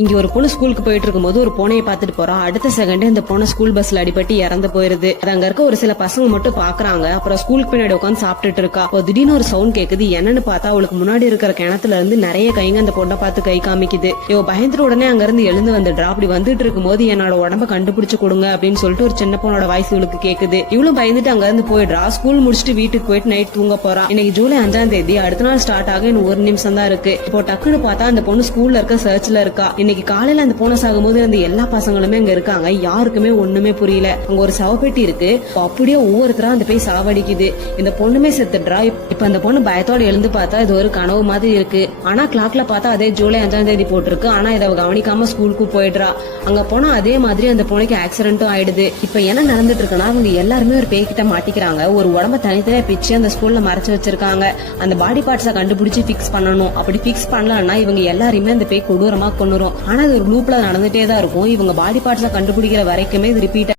இங்க ஒரு பொண்ணு ஸ்கூலுக்கு போயிட்டு இருக்கும்போது ஒரு பூனையை பாத்துட்டு போறா. அடுத்த செகண்டே இந்த பொண்ணு ஸ்கூல் பஸ்ல அடிபட்டு இறந்து போயிருது. அது அங்க இருக்க ஒரு சில பசங்க மட்டும் பாக்குறாங்க. அப்புறம் ஸ்கூலுக்கு பின்னாடி உட்காந்து சாப்பிட்டுட்டு இருக்கா. திடீர்னு ஒரு சவுண்ட் கேக்குது. என்னன்னு பார்த்தா அவளுக்கு முன்னாடி இருக்கிற கிணத்துல இருந்து நிறைய கைங்க அந்த பொண்ணை பார்த்து கை காமிக்குது. இவ பயந்துட்டு உடனே அங்க இருந்து எழுந்து வந்துடுறா. அப்படி வந்துட்டு இருக்கும் போது என்னோட உடம்ப கண்டுபிடிச்சு கொடுங்க அப்படின்னு சொல்லிட்டு ஒரு சின்ன பொண்ணோட வாய்ஸ் இவளுக்கு கேக்குது. இவளும் பயந்துட்டு அங்க இருந்து போயிடுறா. ஸ்கூல் முடிச்சுட்டு வீட்டுக்கு போயிட்டு நைட் தூங்க போறா. இன்னைக்கு ஜூலை 5ஆம் தேதி. அடுத்த நாள் ஸ்டார்ட் ஆக இன்னும் 1 நிமிஷம் தான் இருக்கு. இப்போ டக்குன்னு பார்த்தா அந்த பொண்ணு ஸ்கூல்ல இருக்க சர்ச்ல இருக்கா. இன்னைக்கு காலையில அந்த போனஸ் ஆகும்போது அந்த எல்லா பசங்களுமே அங்க இருக்காங்க. யாருக்குமே ஒண்ணுமே புரியல. அங்க ஒரு சவப்பெட்டி இருக்கு. அப்படியே ஒவ்வொருத்தரா அந்த போய் சாவடிக்குது. இந்த பொண்ணுமே செத்துடுறா. இப்ப அந்த பொண்ணு பயத்தோட எழுந்து பார்த்தா இது ஒரு கனவு மாதிரி இருக்கு. ஆனா கிளாக்ல பார்த்தா அதே ஜூலை 5ஆம் தேதி போட்டிருக்கு. ஆனா இதை கவனிக்காம ஸ்கூலுக்கு போயிடுறா. அங்க போனா அதே மாதிரி அந்த பொண்ணுக்கு ஆக்சிடென்ட்டும் ஆயிடுது. இப்ப என்ன நடந்துட்டு இருக்குன்னா அவங்க எல்லாருமே ஒரு பேய்கிட்ட மாட்டிக்கிறாங்க. ஒரு உடம்ப தனித்தனியா பிச்சு அந்த ஸ்கூல்ல மறைச்சு வச்சிருக்காங்க. அந்த பாடி பார்ட்ஸ கண்டுபிடிச்சு பிக்ஸ் பண்ணணும். அப்படி பிக்ஸ் பண்ணலன்னா இவங்க எல்லாருமே அந்த பேய் கொடூரமா கொண்டுரும். ஆனா இது ஒரு லூப்ல நடந்துட்டே தான் இருக்கும். இவங்க பாடி பார்ட்ஸ கண்டுபிடிக்கிற வரைக்குமே இது ரிப்பீட்